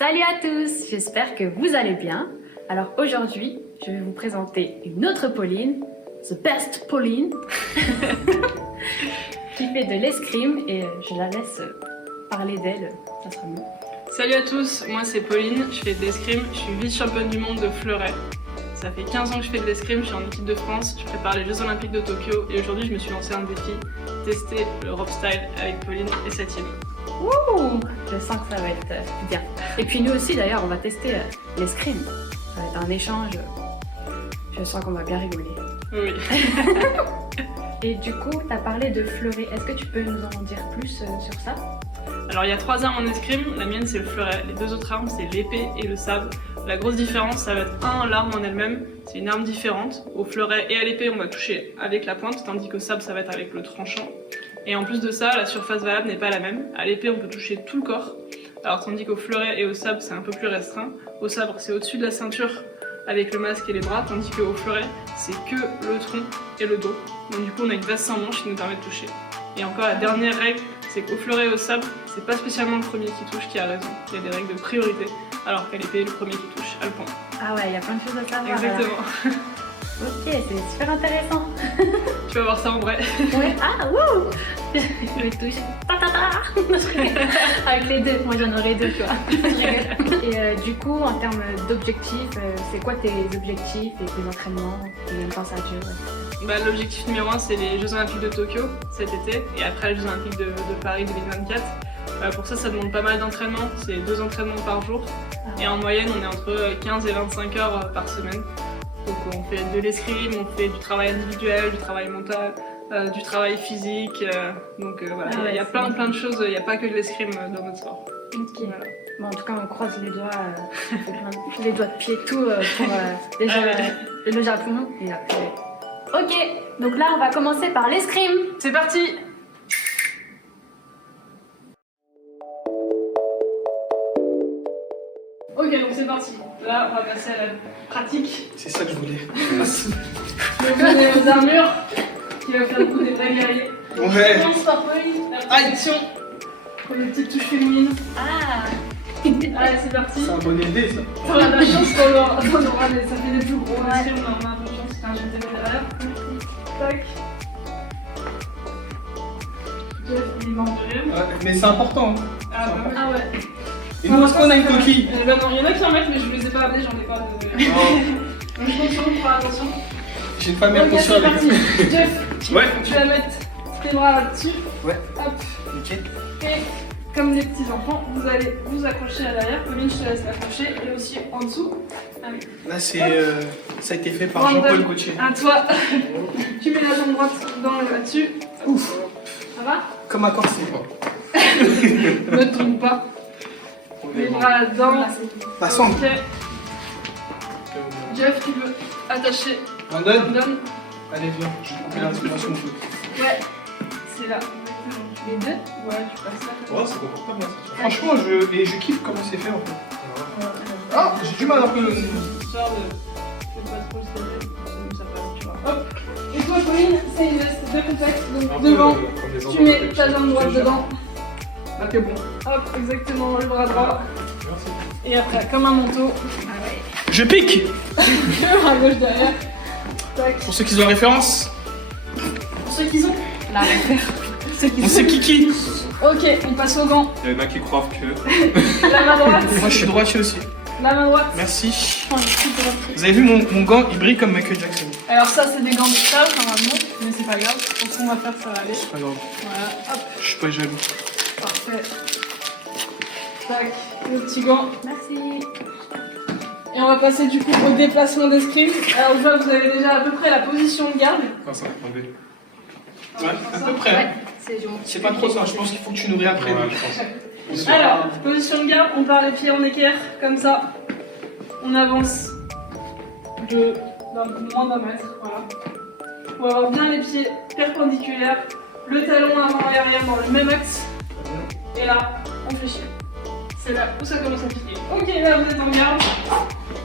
Salut à tous, j'espère que vous allez bien. Alors aujourd'hui, je vais vous présenter une autre Pauline, The Best Pauline, qui fait de l'escrime et je la laisse parler d'elle, ça sera mieux. Salut à tous, moi c'est Pauline, je fais de l'escrime, je suis vice-championne du monde de fleuret. Ça fait 15 ans que je fais de l'escrime, je suis en équipe de France, je prépare les Jeux Olympiques de Tokyo et aujourd'hui je me suis lancé un défi, tester le rope style avec Pauline et sa team. Ouh, je sens que ça va être bien. Et puis nous aussi d'ailleurs, on va tester l'escrime. Ça va être un échange, je sens qu'on va bien rigoler. Oui. Et du coup, tu as parlé de fleuret, est-ce que tu peux nous en dire plus sur ça? Alors il y a 3 armes en escrime, la mienne c'est le fleuret, les 2 autres armes c'est l'épée et le sabre. La grosse différence ça va être l'arme en elle-même, c'est une arme différente. Au fleuret et à l'épée on va toucher avec la pointe, tandis qu'au sabre ça va être avec le tranchant. Et en plus de ça, la surface valable n'est pas la même. À l'épée on peut toucher tout le corps, alors tandis qu'au fleuret et au sabre c'est un peu plus restreint. Au sabre c'est au-dessus de la ceinture avec le masque et les bras, tandis qu'au fleuret c'est que le tronc et le dos. Donc du coup on a une veste sans manche qui nous permet de toucher. Et encore la dernière règle, c'est qu'au fleuret et au sabre, c'est pas spécialement le premier qui touche qui a raison. Il y a des règles de priorité, alors qu'à l'épée, le premier qui touche a le point. Ah ouais, il y a plein de choses à savoir. Exactement. Ok, c'est super intéressant. Tu vas voir ça en vrai. Ouais. Ah, wouh. Je vais toucher. Ta ta ta. Avec les deux, moi j'en aurais deux, tu vois. Et du coup, en termes d'objectifs, c'est quoi tes objectifs et tes entraînements? Combien de temps ça dure? L'objectif numéro 1 c'est les Jeux Olympiques de Tokyo cet été et après les Jeux Olympiques de Paris 2024. Pour ça, ça demande pas mal d'entraînement, c'est 2 entraînements par jour et en moyenne on est entre 15 et 25 heures par semaine. Donc on fait de l'escrime, on fait du travail individuel, du travail mental, du travail physique, donc voilà, il y a plein de choses, il n'y a pas que de l'escrime dans notre sport. Ok. Voilà. Bon, en tout cas on croise les doigts, les doigts de pied, tout pour déjà le Japon et après... Ok, donc là on va commencer par l'escrime. C'est parti! Ok, donc c'est parti. Là, on va passer à la pratique. C'est ça que je voulais. Je vais vous donner vos armures, qui va faire le coup des vrais guerriers. Ouais. Commence par Pauline, la protection, pour les petites touches féminines. Ah. Allez, c'est parti. C'est une bonne idée ça. On a de la chance qu'on aura ça fait des plus gros escrimes, on a un peu de chance, c'est un GTV derrière. Tac. Jeff, il est mort de rire. Ouais, mais c'est important. Hein. Ah ouais. Et nous, est-ce qu'on a une coquille? Non, il y en a qui en mettent, mais je les ai pas amenés, j'en ai pas. Donc je compte sur vous pour faire attention. J'ai pas mis attention c'est avec. parti. Jeff, Ouais. tu vas mettre tes bras là-dessus. Ouais. Hop. Nickel. Et comme les petits enfants, vous allez vous accrocher à l'arrière. Pauline, je te laisse l'accrocher. Et aussi en dessous. Allez. Là, ça a été fait par Jean-Paul Gaultier. À toi. Tu mets la jambe droite là-dessus. Ouf. Ça va? Comme un corset. Ne te trompe pas. Les bras là-dedans. Passons. Ok. Jeff, tu peux attacher. Brandon. Brandon. Allez, viens. Je vais couper l'inspiration. Ouais. C'est là. Les deux? Ouais, tu passes ça. Ouais, c'est confortable. Franchement, je kiffe comment c'est fait en fait. Ah, j'ai du mal un peu. Genre de. Fais pas trop le serrer, ça passe, tu vois. Hop. Et toi, Pauline, c'est une veste de complexe. Donc devant, tu mets ta jambe droite dedans. Là, t'es bon. Hop, exactement, le bras droit. Merci. Et après, comme un manteau. Je pique. Le bras gauche derrière. Tac. Pour ceux qui ont la référence, Pour ceux qui ont La référence. on sait Kiki. Ok, on passe aux gants. Il y en a qui croient que. La main droite. Moi, je suis droitier aussi. La main droite. Merci. Oh, il est tout droit. Vous avez vu mon gant, il brille comme Michael Jackson. Alors, ça, c'est des gants de sable normalement. Mais c'est pas grave. Pour ce qu'on va faire, ça va aller. C'est pas grave. Voilà, hop. Je suis pas jaloux. Parfait. Tac, le petit gant. Merci. Et on va passer du coup au déplacement d'escrime. Alors je vois que vous avez déjà à peu près la position de garde. Ah, ça va tomber. Ouais, à peu près. Ouais, c'est bon. C'est pas trop ça, je pense qu'il faut que tu nous réapprennes. Ouais, je pense. Alors, position de garde, on part les pieds en équerre, comme ça. On avance de moins d'un mètre, voilà. Pour avoir bien les pieds perpendiculaires, le talon avant et arrière dans le même axe. Et là, on fléchit. C'est là où ça commence à piquer. Ok, là vous êtes en garde.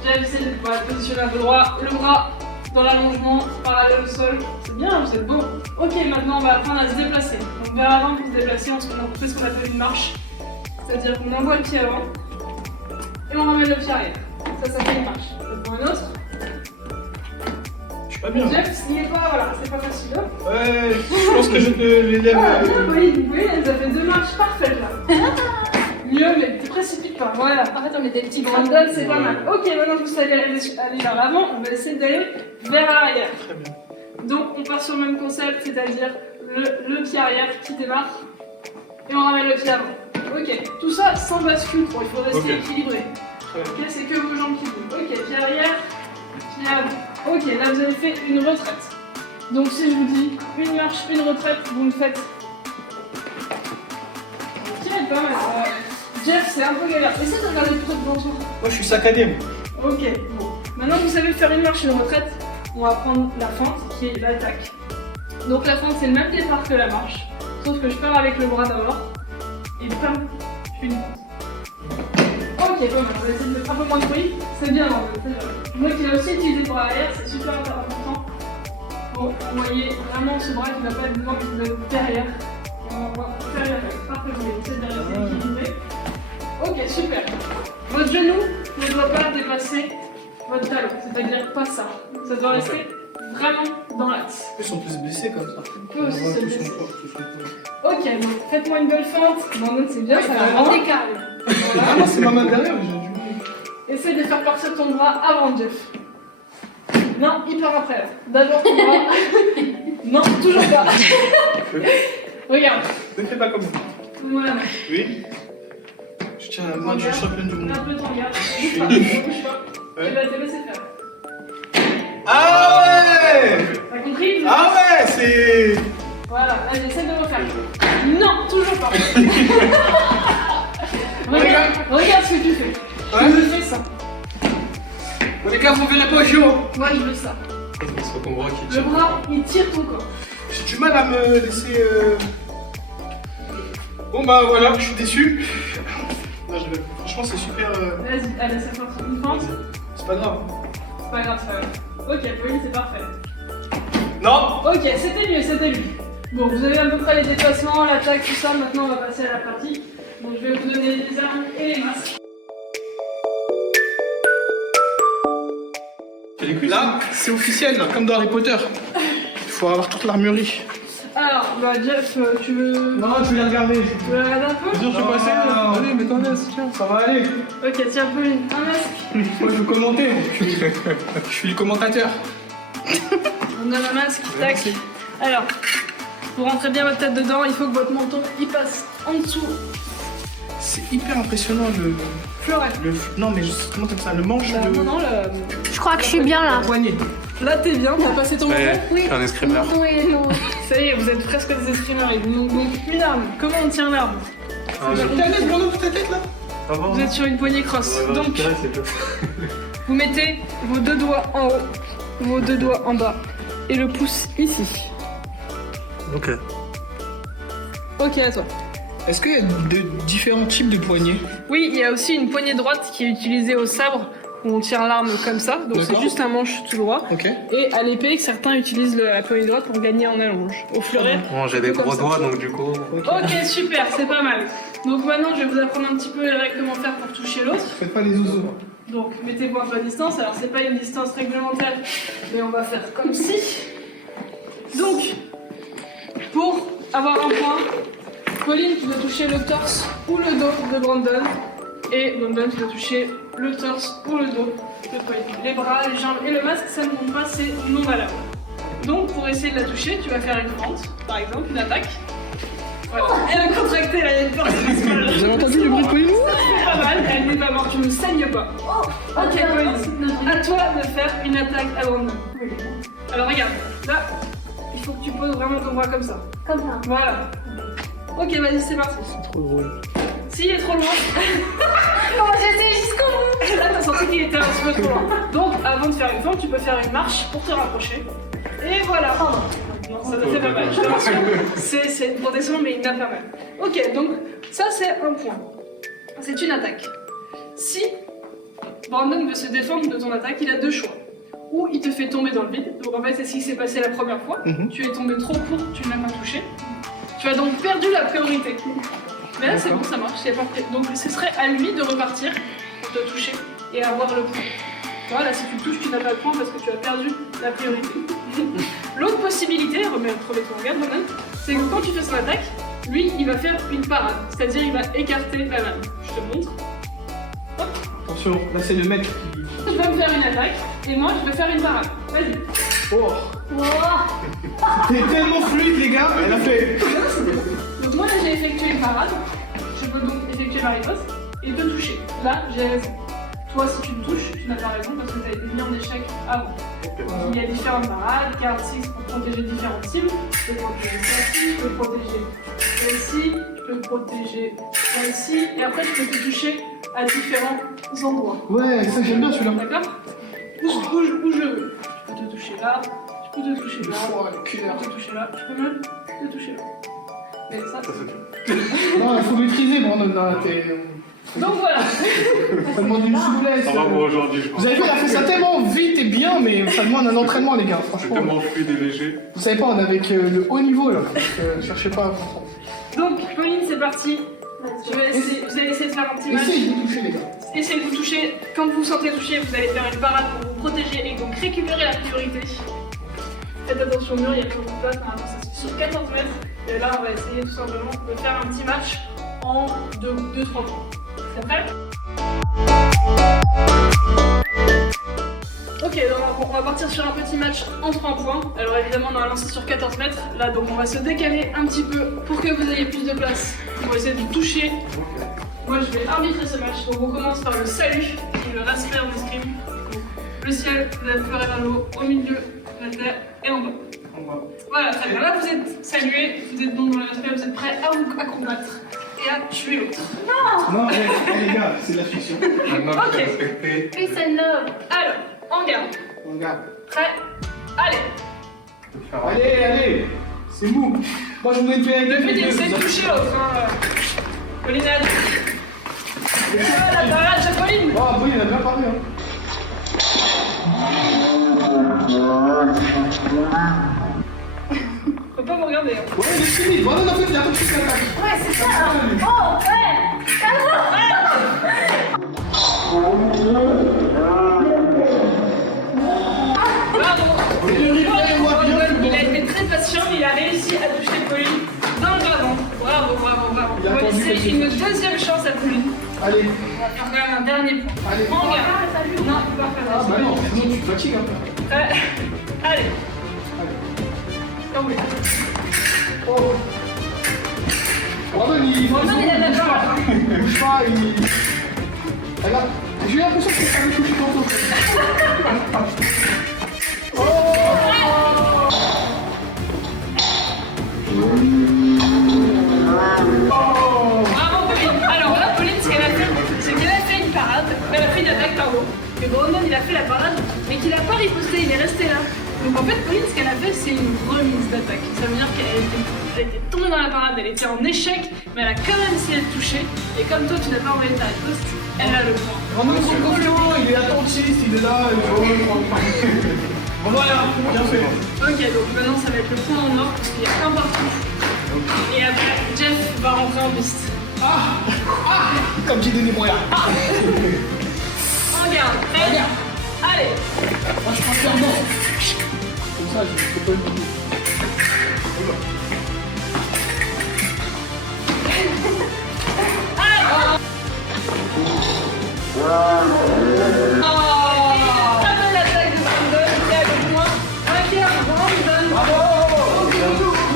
J'ai essayé de positionner un peu droit, le bras dans l'allongement, parallèle au sol. C'est bien, vous êtes bon. Ok, maintenant on va apprendre à se déplacer. Donc vers l'avant, vous se déplacez, on fait ce qu'on appelle une marche. C'est-à-dire qu'on envoie le pied avant. et on ramène le pied arrière. Ça fait une marche. Ça prend un autre. Je suis pas bien. Jeff, il est pas, voilà, c'est pas facile. Hein. Ouais, je pense que je te l'élève. Ah, bien, oui, elle a fait 2 marches parfaites là. Mieux, mais tu précipites pas. Voilà. En fait, on met des petits Brandon, c'est pas mal. Ok, maintenant que vous savez aller vers l'avant, on va essayer d'aller vers l'arrière. Très bien. Donc, on part sur le même concept, c'est-à-dire le pied arrière qui démarre et on ramène le pied avant. Ok, tout ça sans bascule, il faut rester équilibré. Ok, c'est que vos jambes qui bougent. Ok, pied arrière, pied avant. Ok, là vous avez fait une retraite. Donc, si je vous dis une marche, une retraite, vous me faites. Ok, pas mal. Jeff, c'est un peu galère. Essaye de regarder plutôt devant toi. Moi, je suis saccadé. Ok, bon. Maintenant que vous savez faire une marche et une retraite, on va prendre la fente qui est l'attaque. Donc la fente, c'est le même départ que la marche, sauf que je pars avec le bras d'abord et bam, je fais une fente. Ok, pas mal. On va essayer de mettre un peu moins de bruit. C'est bien, moi qui ai aussi utilisé le bras arrière, c'est super important pour envoyer vraiment ce bras qui ne va pas être devant, mais qui va être derrière. Et on va faire l'attaque. Parfait, vous allez essayer de rester équilibré. Ok, super. Votre genou ne doit pas dépasser votre talon, c'est-à-dire pas ça. Ça doit rester vraiment dans l'axe. Ils sont tous blessés comme ça. On peut aussi se blesser. Ok, donc faites-moi une belle fente. Brandon, c'est bien, ça va On vraiment. décale. Ah, moi, c'est ma main derrière, j'ai du mal. Essaye de faire partir ton bras avant Jeff. Non, il part après. Là. D'abord ton bras. Non, toujours pas. Regarde. Ne fais pas comme ça. Donne-moi la main. Oui. Je tiens la main du championne du monde. Un peu ton regard. Bouge pas, bouge pas. Ouais. Tu vas te laisser faire. Ah ouais. T'as compris? Ah ouais, c'est... Voilà, là j'essaie de refaire. Non, toujours pas. regarde ce que tu fais. Ouais. Tu me fais ça. Bon, les gars, vous verrez pas chaud. Moi je veux ça. C'est ton bras qui Le tire. bras, il tire ton corps. J'ai du mal à me laisser... Bon bah voilà, je suis déçu. Non, je... Franchement, c'est super... Vas-y, allez, c'est parti. Une fente. C'est pas grave. C'est pas grave, c'est pas grave. Ok, Pauline, c'est parfait. Non. Ok, c'était mieux, c'était mieux. Bon, vous avez à peu près les déplacements, l'attaque, tout ça. Maintenant, on va passer à la pratique. Donc, je vais vous donner les armes et les masques. Là, c'est officiel, là, comme dans Harry Potter. Il faut avoir toute l'armurerie. Alors, bah, Jeff, tu veux. Non, je vais la regarder. Tu veux la regarder un peu? Je suis passé. Allez, mais t'en laisse, tiens, ça va aller. Ok, tiens, Pauline, un masque. Moi, je veux commenter. Je suis le commentateur. On donne un masque, tac. Alors, pour rentrer bien votre tête dedans, il faut que votre menton il passe en dessous. C'est hyper impressionnant le... Fleuret. Non mais comment t'appelles ça? Le manche Non, non, Je crois que je suis bien là. poignet. Là, t'es bien, t'as passé ton Ouais, menton. je suis un escrimeur. Ça y est, vous êtes presque des escrimeurs. Il vous manque donc une arme. Comment on tient l'arme? T'es à l'aise, Bruno, toute ta tête là? Vous êtes sur une poignée crosse. Donc, c'est vous mettez vos 2 doigts en haut, vos 2 doigts en bas et le pouce ici. Ok. Ok, à toi. Est-ce qu'il y a de différents types de poignées? Oui, il y a aussi une poignée droite qui est utilisée au sabre où on tire l'arme comme ça. Donc c'est D'accord. juste un manche tout droit. Ok. Et à l'épée, certains utilisent la poignée droite pour gagner en allonge. Au fleuret. Bon, j'ai des Comme gros ça. doigts donc du coup. Ok, super, c'est pas mal. Donc maintenant, je vais vous apprendre un petit peu les règles, comment faire pour toucher l'autre. Faites pas les oiseaux. Donc mettez-vous à bonne distance. Alors c'est pas une distance réglementaire, mais on va faire comme si. Donc, pour avoir un point, Pauline, tu dois toucher le torse ou le dos de Brandon. Et Brandon, tu dois toucher le torse ou le dos de Pauline. Les bras, les jambes et le masque, ça ne compte pas, c'est non valable. Donc, pour essayer de la toucher, tu vas faire une fente, par exemple, une attaque. Voilà. Elle a contracté, là, il y a une force musculaire. Vous avez entendu le bruit de Pauline? C'est pas mal, elle n'est pas morte, tu ne saignes pas. Ok, Pauline, à toi de faire une attaque à Brandon. Alors, regarde, là, il faut que tu poses vraiment ton bras comme ça. Comme ça. Voilà. Ok, vas-y, c'est parti. Trop drôle. S'il est trop loin, Comment j'étais jusqu'au bout? là t'as senti qu'il était un petit peu trop loin. Donc avant de faire une fente, tu peux faire une marche pour te rapprocher. Et voilà. Non, ça te fait pas mal, je te rassure. C'est une protection, mais il n'a pas mal. Ok, donc ça c'est un point. C'est une attaque. Si Brandon veut se défendre de ton attaque, il a 2 choix. Ou il te fait tomber dans le vide. Donc en fait, c'est ce qui s'est passé la première fois. Tu es tombé trop court, tu ne l'as pas touché. Tu as donc perdu la priorité. Mais là, c'est bon, ça marche. Donc ce serait à lui de repartir pour dois toucher et avoir le point. Voilà, si tu touches, tu n'as pas le point parce que tu as perdu la priorité. L'autre possibilité, remets-toi en garde, Roman, c'est que quand tu fais son attaque, lui, il va faire une parade. C'est-à-dire, il va écarter la lame. Je te montre. Hop. Attention, là c'est le mec qui. Tu vas me faire une attaque et moi, je vais faire une parade. Vas-y. Oh! T'es tellement fluide, les gars! Elle a fait. Donc moi, là, j'ai effectué une parade. Je peux donc effectuer ma riposte et te toucher. Là, j'ai raison. Toi, si tu me touches, tu n'as pas raison parce que tu as été mis en échec avant. Il y a différentes parades, carte 6 pour protéger différentes cibles. Je peux protéger celle-ci, je peux protéger celle-ci, je peux protéger celle-ci. Et après, je peux te toucher à différents endroits. Ouais, ça j'aime bien celui-là. D'accord? Où je veux. Je peux te toucher là, je peux te toucher là, Oh, le je cœur. peux te toucher là, je peux même te toucher là. Et ça, Non, il faut maîtriser, Brandon. Là, donc voilà. ça demande une souplesse. Ça va pour aujourd'hui, je pense. Vous avez fait, on a fait ça tellement vite et bien, mais ça demande un entraînement, les gars. C'est Franchement. tellement fluide et léger. Vous savez pas, on est avec le haut niveau là. Donc, cherchez pas à comprendre. Donc, Pauline, c'est parti. Vous allez essayer de faire un petit match. Essayez de vous toucher, les gars. Essayez de vous toucher. Quand vous vous sentez touché, vous allez faire une parade pour vous protéger et donc récupérer la priorité. Faites attention au mur, il y a toujours de place. Normalement, ça se fait sur 14 mètres. Et là, on va essayer tout simplement de faire un petit match en 2-3 points. C'est prêt? Ok, donc on va partir sur un petit match en 3 points. Alors évidemment, on a lancé sur 14 mètres. Là, donc on va se décaler un petit peu pour que vous ayez plus de place. On va essayer de vous toucher. Moi, je vais arbitrer ce match. Donc on commence par le salut, qui est le respect en escrime. Donc, le ciel, la fleur et l'eau, au milieu, la terre et en bas. Voilà, très bien. Là, vous êtes salués, vous êtes donc dans le respect, vous êtes prêts à vous combattre et à tuer l'autre. Non, les gars, c'est de la fiction. Maintenant, Ok. respecté. Peace and love. Alors, en garde. Regarde. Prêt? Allez. Allez, c'est mou. Moi, je voulais te faire Le but, il essaie de toucher l'autre. Hein. Pauline, allez. Ah, la parade, c'est Pauline. Oh, oui, il a bien parlé. Hein. Faut pas me regarder. Hein. Ouais, il est fini. Brandon, en fait, il a repris sa table. Ouais, c'est ça. Oh, ouais. Bravo. Et le replay, moi, bien plus Il bon. a été très patient, il a réussi à toucher Pauline dans le ballon. Bravo, bravo, bravo. Il a On va attendu laisser quelques une deuxième chance à Pauline. Allez. On va faire quand même un dernier point. Allez. En garde. Non, il va faire Ah, ça. bah non, sinon tu te fatigues un peu. Prêt? Allez. Comme vous voulez. Oh. Brandon, il il a la barre. Il bouge pas, il. Regarde, j'ai eu l'impression que ça allait toucher tantôt. Bravo Pauline. Alors là, Pauline, ce qu'elle a fait, c'est qu'elle a fait une parade. Elle a fait une attaque, pardon. Et Brandon, il a fait la parade, mais qu'il a pas riposté, il est resté là. Donc en fait, Pauline, ce qu'elle a fait, c'est une remise d'attaque. Ça veut dire qu'elle était tombée dans la parade, elle était en échec, mais elle a quand même essayé de toucher. Et comme toi, tu n'as pas envoyé ta riposte, elle a le point. Brandon, il est confiant, il est attentiste, il est là. Voilà, bien fait. Ok, donc maintenant, ça va être le point en or, parce qu'il y a un partout. Et après, Jeff va rentrer en piste. Comme j'ai donné moyen. En garde, prêt? Allez. Moi, je pense faire mort. Comme ça, je peux pas le dire. Très bonne attaque de Brandon, et avec moi, Brandon.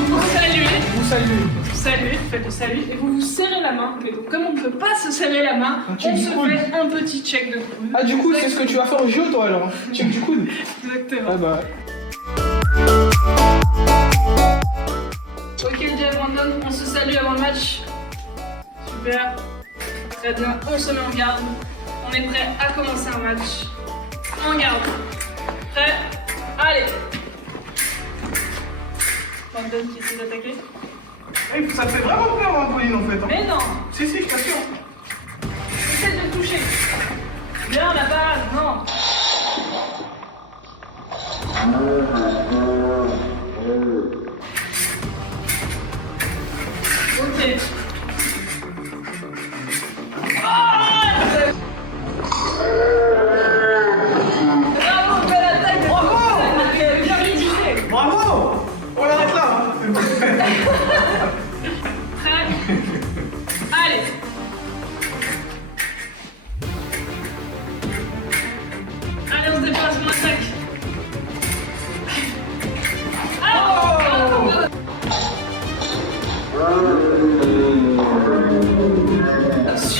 Vous saluez. Vous saluez. Vous saluez, vous faites le salut et vous vous serrez la main. Mais donc, comme on ne peut pas se serrer la main, Un on check du se coude. fait un petit check de coude. Ah, du coup, c'est ce que tu vas faire au JO, toi, alors. Check du coude. Exactement. Ah, bah. Ok, Jeff, Brandon, on se salue avant le match. Super. Très bien, on se met en garde. On est prêt à commencer un match. En garde. Prêt? Allez. Brandon qui essaie d'attaquer. Ça fait vraiment peur, hein, Pauline, en fait. Hein. Mais non, Si, je t'assure. essaie de le toucher. Bien, la base, non. Ok. Ah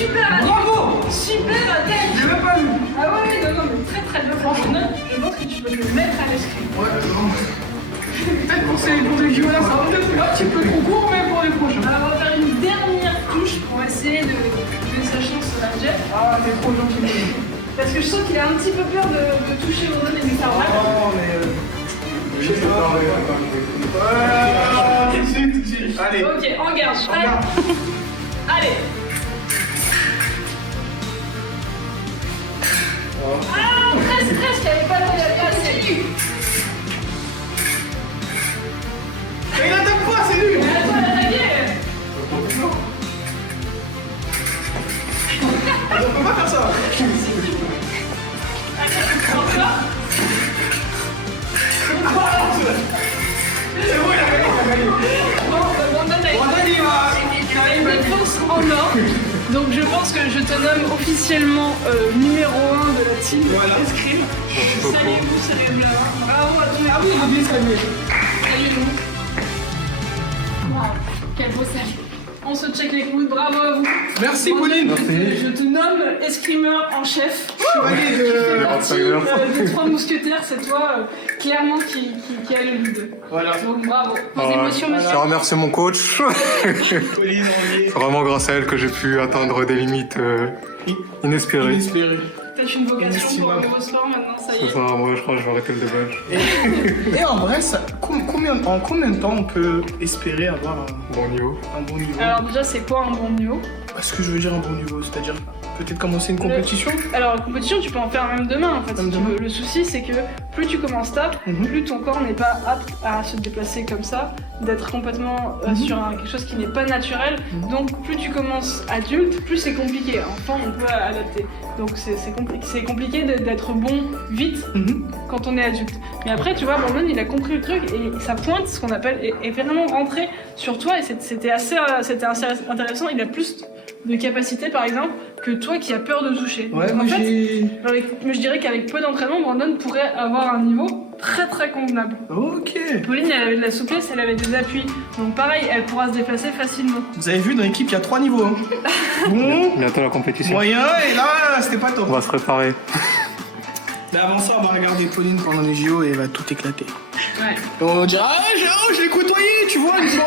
super à tête. Bravo! Super à tête. J'ai même pas vu. Ah ouais, non, mais très très bien. Franchement, je pense que tu peux le mettre à l'escrime. Ouais, vraiment. Peut-être pour des JO là, ça va peut-être un petit peu trop court, mais pour les prochains. Alors, on va faire une dernière touche pour essayer de donner sa chance à Jeff. Ah, t'es trop gentil. Parce que je sens qu'il a un petit peu peur de toucher au nom et du carreau. Oh, mais. Je sais pas, voilà, tout de suite, tout de suite. Allez. Ok, en garde. Regarde. Allez. Ah, presque, il n'y avait pas de continue. Mais il attaque pas, c'est nul. Attends, attaquer. On peut pas faire ça. Encore. C'est bon, il a gagné. Bon, Brandon a Brandon, une défense en or. Donc je pense que je te nomme officiellement numéro 1 de la team Voilà. escrime. Salut-vous, salut là. Bravo à tous. Ah oui, il a bien salué. Salut nous. Waouh, quel beau sage. On se check les coudes, bravo à vous. Merci, Pauline. Je te nomme escrimeur en chef. Chevalier Des trois mousquetaires, c'est toi clairement qui a le lead. Voilà. Donc bravo. Vos émotions, monsieur. Je remercie mon coach. Pauline, on est. C'est vraiment grâce à elle que j'ai pu atteindre des limites inespérées. Inespéré. Peut-être une vocation pour Inestimable. un nouveau sport maintenant, ça y C'est est. ça, moi je crois que je vais arrêter le déballage. Et en vrai, ça, en combien de temps on peut espérer avoir Bon niveau. un bon niveau? Alors déjà, c'est quoi un bon niveau? Est-ce que je veux dire un bon niveau? C'est-à-dire peut-être commencer une compétition? Alors la compétition, tu peux en faire même demain en fait. Même si tu demain. veux. Le souci, c'est que plus tu commences tard, Mhm. plus ton corps n'est pas apte à se déplacer comme ça, d'être complètement sur quelque chose qui n'est pas naturel. Mhm. Donc plus tu commences adulte, plus c'est compliqué. Enfant, on peut adapter. Donc c'est compliqué d'être bon vite Mhm. quand on est adulte. Mais après, tu vois, Brandon, il a compris le truc et sa pointe, ce qu'on appelle, est vraiment rentrée sur toi et c'était assez intéressant. Il a plus de capacité, par exemple, que toi qui as peur de toucher. Ouais, Donc, moi en fait, j'ai. je dirais qu'avec peu d'entraînement, Brandon pourrait avoir un niveau très très convenable. Ok. Pauline, elle avait de la souplesse, elle avait des appuis. Donc pareil, elle pourra se déplacer facilement. Vous avez vu, dans l'équipe, il y a 3 niveaux. Hein. Bon, Bientôt la compétition. moyen, et là, c'était pas top. On va se préparer. Mais avant ça, on va regarder Pauline pendant les JO et elle va tout éclater. Ouais. Et on va dire, ah, je l'ai côtoyée, tu vois, une fois.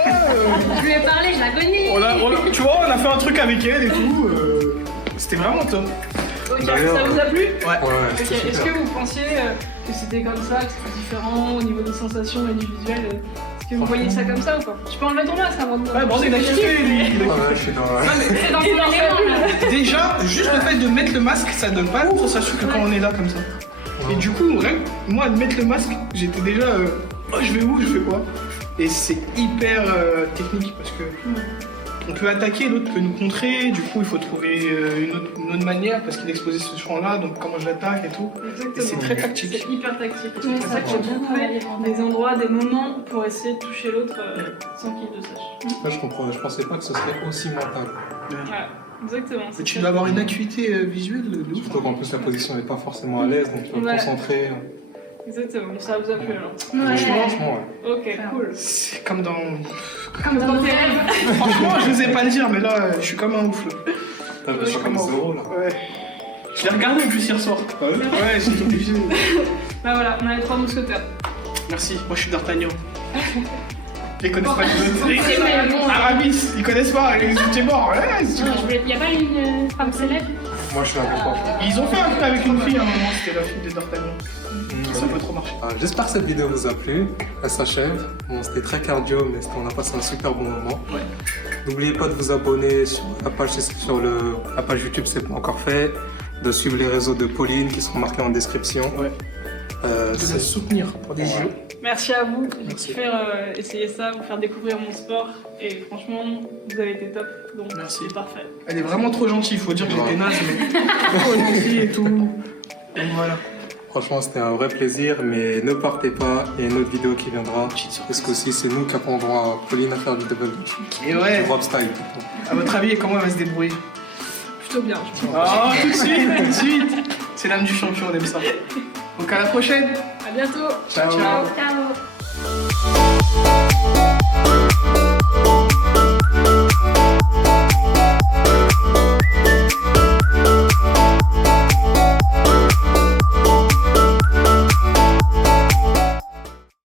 Je lui ai parlé, je la connais. Tu vois, on a fait un truc avec elle et tout. C'était vraiment top. Ok, D'ailleurs, ça vous a plu? Ouais. Ouais, Ok, c'était est-ce super. que vous pensiez que c'était comme ça, que c'était différent au niveau des sensations et du visuel Est-ce que vous voyez ça comme ça ou pas? Tu peux enlever ton masque avant de... Ouais, bon, il a kiffé, lui. Ah ouais, je suis dans la... C'est dans son élément, là. Déjà, juste le fait de mettre le masque, ça donne pas la sensation que quand on est là comme ça. Et du coup, moi, de mettre le masque, j'étais déjà, oh, je vais où, je fais quoi? Et c'est hyper technique parce que on peut attaquer, l'autre peut nous contrer. Du coup, il faut trouver une autre manière parce qu'il est exposé ce champ-là, donc comment je l'attaque et tout. Et c'est très tactique. C'est hyper tactique. Ouais, C'est ça ça que faut j'ai bien travailler, trouvé des endroits, des moments pour essayer de toucher l'autre sans qu'il le sache. Là, je comprends. Je pensais pas que ce serait aussi mental. Voilà, exactement. Mais tu dois avoir une acuité visuelle de ouf. Surtout qu'en plus la position n'est pas forcément à l'aise, donc tu vas te Ouais. concentrer. Exactement, ça vous a plu alors. Ouais. Franchement, ouais. Ok, cool. C'est comme dans. Comme dans tes rêves. Franchement, je n'osais pas le dire, mais là, je suis comme un ouf. Là. T'as vu comme zéro là. Ouais. Je l'ai regardé en plus hier soir. Ouais, c'est obligé. Bah voilà, on a les trois mousquetaires. Merci, moi je suis d'Artagnan. Ils connaissent pas les C'est mais bon, Aramis, ils connaissent pas, ils étaient morts. Ouais, Il n'y a pas une femme célèbre? Moi, je suis un peu fort. ils ont fait un truc avec une fille à un moment, c'était la fille de D'Artagnan. Ça n'a pas trop marché. J'espère que cette vidéo vous a plu. Elle s'achève. Bon, c'était très cardio, mais on a passé un super bon moment. Ouais. N'oubliez pas de vous abonner sur la page YouTube, c'est pas encore fait. De suivre les réseaux de Pauline qui seront marqués en description. Ouais. De C'est- me soutenir pour des JO. Merci à vous de Merci. faire essayer ça, vous faire découvrir mon sport. Et franchement, vous avez été top. Donc Merci. c'est parfait. Elle est vraiment trop gentille, faut dire que j'étais naze, mais trop gentille et tout. Donc voilà. Franchement, c'était un vrai plaisir, mais ne partez pas. Il y a une autre vidéo qui viendra. Petite Parce qu'aussi, c'est nous qui apprendrons à Pauline à faire du double dutch. Et ouais, Du drop style. plutôt. à votre avis, comment elle va se débrouiller? Plutôt bien, je pense. Ah, tout de suite, tout de suite. C'est l'âme du champion, on aime ça. Donc à la prochaine. À bientôt. Ciao. Ciao.